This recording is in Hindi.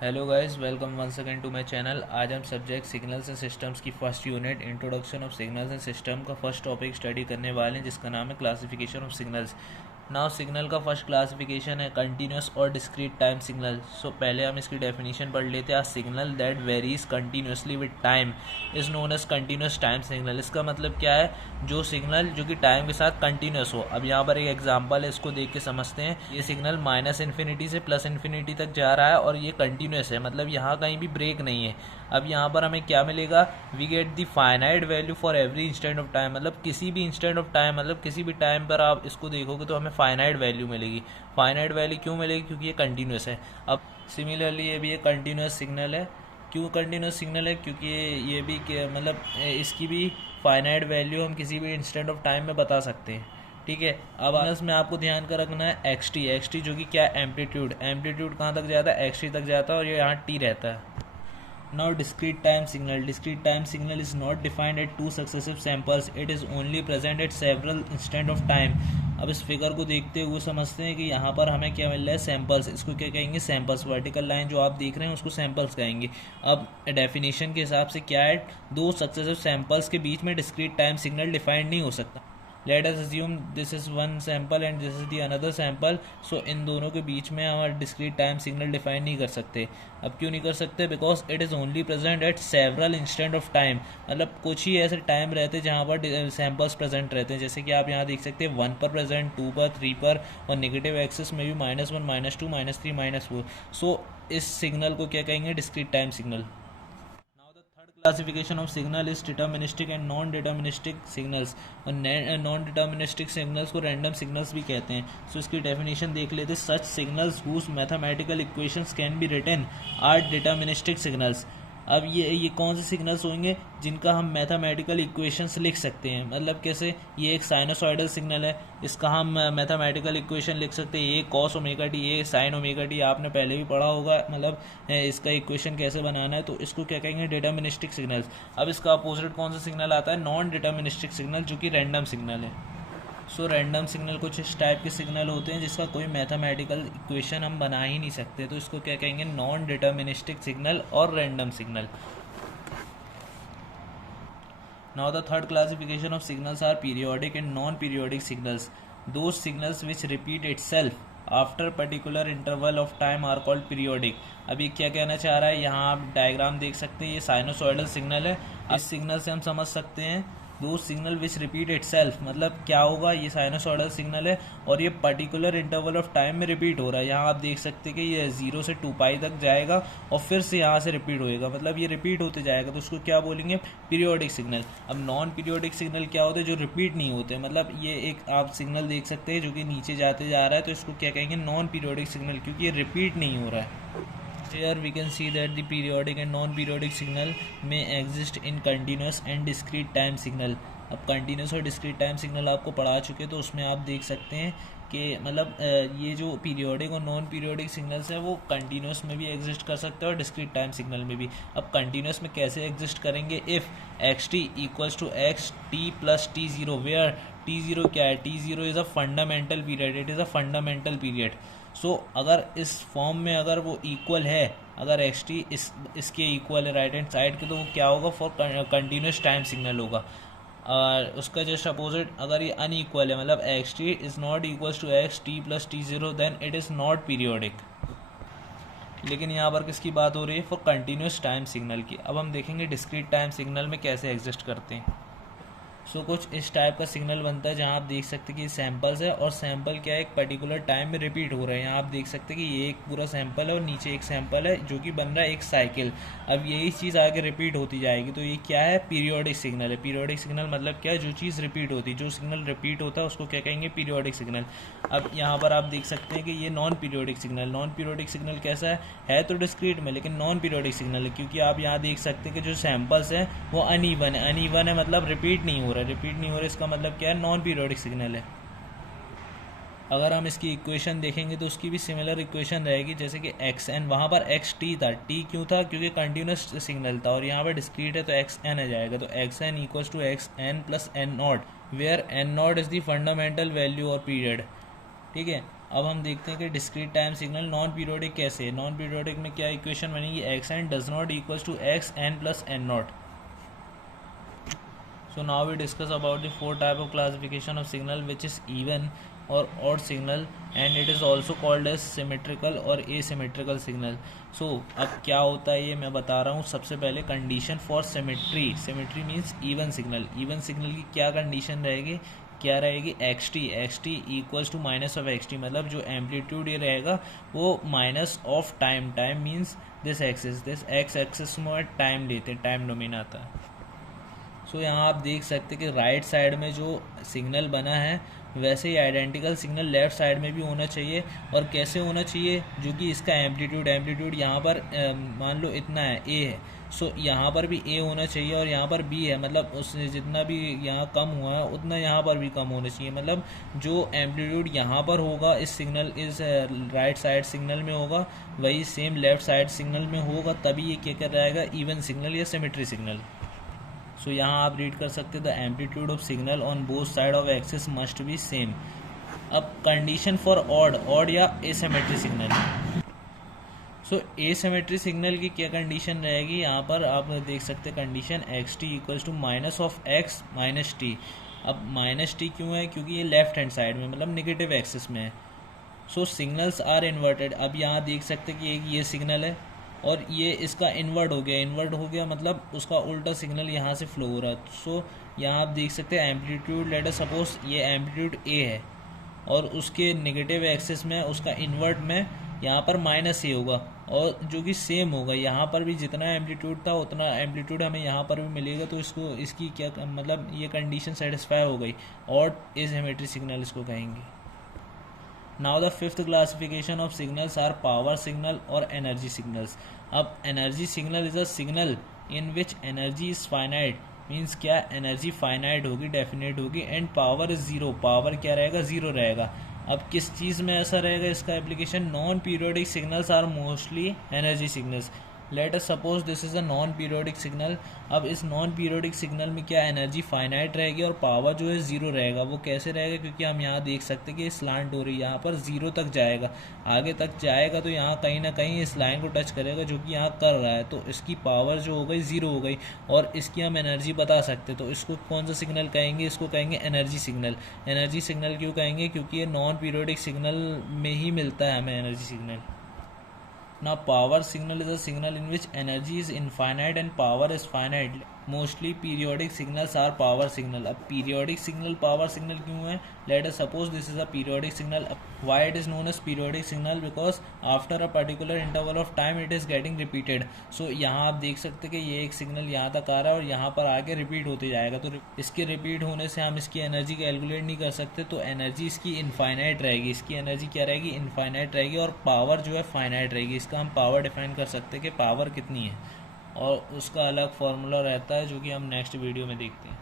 Hello guys, welcome once again to my channel. आज हम सब्जेक्ट सिग्नल्स एंड सिस्टम्स की first unit introduction of signals and system का फर्स्ट टॉपिक स्टडी करने वाले हैं, जिसका नाम है classification of signals. Now signal का फर्स्ट क्लासिफिकेशन है कंटिन्यूस और डिस्क्रीट टाइम सिग्नल। सो पहले हम इसकी डेफिनेशन पढ़ लेते हैं। Signal that varies continuously with time is known as continuous time signal. इसका मतलब क्या है? जो सिग्नल जो कि टाइम के साथ कंटिन्यूस हो। अब यहाँ पर एक एग्जांपल है, इसको देख के समझते हैं। ये सिग्नल माइनस इन्फिनिटी से प्लस इन्फिनिटी तक जा रहा है और ये कंटिन्यूस है, मतलब यहाँ कहीं भी ब्रेक नहीं है। अब यहाँ पर हमें क्या मिलेगा? We get the finite value for every instant of time. मतलब किसी भी इंस्टेंट ऑफ टाइम, मतलब किसी भी टाइम पर आप इसको देखोगे तो हमें फाइनाइट वैल्यू मिलेगी। फाइनाइट वैल्यू क्यों मिलेगी? क्योंकि ये कंटिन्यूस है। अब सिमिलरली ये भी एक कंटिन्यूस सिग्नल है। क्यों कंटिन्यूस सिग्नल है? क्योंकि ये भी मतलब इसकी भी फाइनाइट वैल्यू हम किसी भी इंस्टेंट ऑफ टाइम में बता सकते हैं। ठीक है। अब सिग्नल्स में आपको ध्यान का रखना है एक्स टी, जो कि क्या है? एम्पलीट्यूड। एम्पलीट्यूड कहाँ तक जाता है? एक्स टी तक जाता है और ये यहाँ टी रहता है। Now discrete time signal. Discrete time signal is not defined at two successive samples. It is only present at several instant of time. अब इस फिगर को देखते हुए समझते हैं कि यहाँ पर हमें क्या मिल रहा है? सैम्पल्स। इसको क्या कहेंगे? सैम्पल्स। वर्टिकल लाइन जो आप देख रहे हैं उसको सैम्पल्स कहेंगे। अब डेफिनेशन के हिसाब से क्या है? दो सक्सेसिव सैम्पल्स के बीच में डिस्क्रीट टाइम सिग्नल डिफाइंड नहीं हो सकता। Let us assume this is one sample and this is the another sample. So इन दोनों के बीच में हम डिस्क्रीट टाइम सिग्नल डिफाइन नहीं कर सकते। अब क्यों नहीं कर सकते? Because it is only present at several instant of time. मतलब कुछ ही ऐसे टाइम रहते हैं जहाँ पर सैम्पल्स प्रेजेंट रहते हैं। जैसे कि आप यहाँ देख सकते हैं 1 पर प्रेजेंट, 2 पर, 3 पर, और नेगेटिव एक्सिस में भी -1, -2, -3, -4। सो इस सिग्नल को क्या कहेंगे? Discrete time signal. Classification of signal is deterministic and non deterministic signals. और नॉन डिटर्मिनिस्टिक सिग्नल्स को रैंडम सिग्नल्स भी कहते हैं। सो इसकी डेफिनेशन देख लेते हैं। Such signals whose mathematical equations can be written are deterministic signals. अब ये कौन से सिग्नल्स होंगे जिनका हम मैथमेटिकल इक्वेशंस लिख सकते हैं? मतलब कैसे? ये एक साइनोसॉइडल सिग्नल है, इसका हम मैथमेटिकल इक्वेशन लिख सकते हैं। ये कॉस ओमेगा टी, ये साइन ओमेगा टी, आपने पहले भी पढ़ा होगा। मतलब इसका इक्वेशन कैसे बनाना है, तो इसको क्या कहेंगे? Deterministic signals. अब इसका अपोजिट कौन सा सिग्नल आता है? नॉन डिटर्मिनिस्टिक सिग्नल, जो कि रैंडम सिग्नल है। सो रैंडम सिग्नल कुछ इस टाइप के सिग्नल होते हैं जिसका कोई मैथमेटिकल इक्वेशन हम बना ही नहीं सकते, तो इसको क्या कहेंगे? नॉन डिटर्मिनिस्टिक सिग्नल और random signal. Now the third classification of signals are periodic and non periodic signals. Those signals which repeat itself after particular interval of time are called periodic. अभी क्या कहना चाह रहा है? यहाँ आप डायग्राम देख सकते हैं, ये साइनोसॉइडल सिग्नल है। इस सिग्नल से हम समझ सकते हैं दो सिग्नल विच रिपीट इटसेल्फ, मतलब क्या होगा? ये साइनोसॉइडल सिग्नल है और ये पर्टिकुलर इंटरवल ऑफ टाइम में रिपीट हो रहा है। यहाँ आप देख सकते हैं कि ये 0 से 2π तक जाएगा और फिर से यहाँ से रिपीट होएगा, मतलब ये रिपीट होते जाएगा, तो उसको क्या बोलेंगे? Periodic signal. अब नॉन पीरियोडिक सिग्नल क्या होते हैं? जो रिपीट नहीं होते। मतलब ये एक आप सिग्नल देख सकते हैं जो कि नीचे जाते जा रहा है, तो इसको क्या कहेंगे? नॉन पीरियोडिक सिग्नल, क्योंकि ये रिपीट नहीं हो रहा है। Here we can see that the periodic and non-periodic signal may exist in continuous and discrete time signal. अब कंटिन्यूस और डिस्क्रीट टाइम सिग्नल आपको पढ़ा चुके, तो उसमें आप देख सकते हैं कि मतलब ये जो पीरियोडिक और नॉन पीरियोडिक सिग्नल्स हैं वो कंटिन्यूस में भी एग्जिस्ट कर सकते हैं और डिस्क्रीट टाइम सिग्नल में भी। अब कंटिन्यूस में कैसे एग्जिस्ट करेंगे? If x t equals to x t plus t zero, where t zero क्या है? T zero is a fundamental period, it is a fundamental period. So अगर इस फॉर्म में अगर वो इक्वल है, अगर एक्स टी इसके इक्वल है राइट हैंड साइड के, तो वो क्या होगा? फॉर कंटिन्यूस टाइम सिग्नल होगा। और उसका जस्ट अपोजिट अगर ये अनइक्वल है, मतलब x t is not equals to x t plus t zero, then it is not periodic. लेकिन यहाँ पर किसकी बात हो रही है? फॉर कंटिन्यूस टाइम सिग्नल की। अब हम देखेंगे डिस्क्रीट टाइम सिग्नल में कैसे एग्जिस्ट करते हैं। सो कुछ इस टाइप का सिग्नल बनता है जहाँ आप देख सकते हैं कि सैम्पल्स है और सैम्पल क्या है? एक पर्टिकुलर टाइम में रिपीट हो रहे हैं। यहाँ आप देख सकते हैं कि ये एक पूरा सैम्पल है और नीचे एक सैम्पल है जो कि बन रहा है एक साइकिल। अब यही चीज़ आगे रिपीट होती जाएगी, तो ये क्या है? पीरियोडिक सिग्नल है। पीरियोडिक सिग्नल मतलब क्या है? जो चीज़ रिपीट होती है, जो सिग्नल रिपीट होता है उसको क्या कहेंगे? Periodic signal. अब यहाँ पर आप देख सकते हैं कि ये non periodic signal. Non periodic signal कैसा है? तो डिस्क्रीट में, लेकिन नॉन पीरियोडिक सिग्नल है, क्योंकि आप यहाँ देख सकते हैं कि जो सैम्पल्स हैं वो अनइवन है। अनइवन है मतलब रिपीट नहीं हो रहा है। रिपीट नहीं हो रहा है, इसका मतलब क्या है? नॉन पीरियोडिक सिग्नल है। अगर हम इसकी इक्वेशन देखेंगे तो उसकी भी सिमिलर इक्वेशन रहेगी, जैसे कि एक्स एन, वहाँ पर एक्स टी था। टी क्यों था? क्योंकि कंटिन्यूस सिग्नल था, और यहाँ पर डिस्क्रीट है तो एक्स एन आ जाएगा। तो x n equals to x n plus n not, where n not is the fundamental value और पीरियड। ठीक है। अब हम देखते हैं कि discrete time signal non periodic कैसे है। नॉन पीरियोडिक में क्या इक्वेशन बनेगी, x n does not equals to x n plus n not. So now we discuss about the four type of classification of signal, which is even or odd signal, and it is also called as symmetrical और asymmetrical signal. So अब क्या होता है ये मैं बता रहा हूँ। सबसे पहले condition for symmetry, symmetry means even signal. Even signal की क्या कंडीशन रहेगी, क्या रहेगी, x t equals to minus of x t, मतलब जो एम्पलीट्यूड ये रहेगा वो minus of time, time means this axis, this x axis में टाइम लेते हैं, टाइम डोमेन आता है। सो यहाँ आप देख सकते हैं कि राइट साइड में जो सिग्नल बना है वैसे ही आइडेंटिकल सिग्नल लेफ़्ट साइड में भी होना चाहिए। और कैसे होना चाहिए, जो कि इसका एम्पलीट्यूड यहाँ पर मान लो इतना है, ए है, सो यहाँ पर भी ए होना चाहिए और यहाँ पर बी है, मतलब उससे जितना भी यहाँ कम हुआ है उतना यहाँ पर भी कम होना चाहिए। मतलब जो एम्पलीट्यूड यहाँ पर होगा इस सिग्नल, इस राइट साइड सिग्नल में होगा, वही सेम लेफ़्ट साइड सिग्नल में होगा, तभी ये क्या कर रहेगा, इवन सिग्नल या सिमेट्री सिग्नल। सो यहाँ आप रीड कर सकते हैं the amplitude of signal on both side of axis must be same. अब कंडीशन फॉर ऑड या एसिमेट्री सिग्नल। सो एसिमेट्री सिग्नल की क्या कंडीशन रहेगी, यहाँ पर आप देख सकते हैं condition x t equals to minus of x minus t. अब माइनस टी क्यों है, क्योंकि ये लेफ्ट हैंड साइड में मतलब निगेटिव एक्सिस में है। सो सिग्नल्स आर इन्वर्टेड। अब यहाँ देख सकते हैं कि ये सिग्नल है और ये इसका इन्वर्ट हो गया मतलब उसका उल्टा सिग्नल यहाँ से फ्लो हो रहा है। सो यहाँ आप देख सकते हैं एम्पलीट्यूड, लेट अस सपोज ये एम्पलीट्यूड ए है और उसके नेगेटिव एक्सिस में उसका इन्वर्ट में यहाँ पर माइनस ए होगा, और जो कि सेम होगा यहाँ पर भी, जितना एम्पलीट्यूड था उतना एम्पलीट्यूड हमें यहाँ पर भी मिलेगा। तो इसकी क्या मतलब ये कंडीशन सेटिस्फाई हो गई, ऑड एसिमेट्री सिग्नल इसको कहेंगे। Now the fifth classification of signals are power signal or energy signals. अब energy signal is a signal in which energy is finite, means क्या, energy finite होगी, definite होगी, and power is zero, power क्या रहेगा, zero रहेगा। अब किस चीज़ में ऐसा रहेगा इसका application, non periodic signals are mostly energy signals. Let us suppose this is a non periodic signal. अब इस नॉन पीरियोडिक सिग्नल में क्या, एनर्जी फाइनाइट रहेगी और पावर जो है ज़ीरो रहेगा। वो कैसे रहेगा, क्योंकि हम यहाँ देख सकते हैं कि इस स्लांट हो रही है, यहाँ पर ज़ीरो तक जाएगा, आगे तक जाएगा तो यहाँ कहीं ना कहीं इस लाइन को टच करेगा जो कि यहाँ कर रहा है, तो इसकी पावर जो हो गई ज़ीरो हो गई और इसकी हम एनर्जी बता सकते। तो इसको कौन सा सिग्नल कहेंगे, इसको कहेंगे एनर्जी सिग्नल। एनर्जी सिग्नल क्यों कहेंगे, क्योंकि ये नॉन पीरियोडिक सिग्नल में ही मिलता है हमें energy signal. Now power signal is a signal in which energy is infinite and power is finite. Mostly periodic signals are power signal. अब periodic signal power signal क्यों है, let us suppose this is a periodic signal. Why it is known as periodic signal, because after a particular interval of time it is getting repeated. So यहाँ आप देख सकते हैं कि ये एक सिग्नल यहाँ तक आ रहा है और यहाँ पर आगे रिपीट होते जाएगा, तो इसके रिपीट होने से हम इसकी एनर्जी कैलकुलेट नहीं कर सकते, तो एनर्जी इसकी इनफाइनाइट रहेगी। इसकी एनर्जी क्या रहेगी, इनफाइनाइट रहेगी, और पावर जो है फाइनाइट रहेगी। इसका हम पावर डिफाइन कर सकते हैं कि पावर कितनी है, और उसका अलग फार्मूला रहता है जो कि हम नेक्स्ट वीडियो में देखते हैं।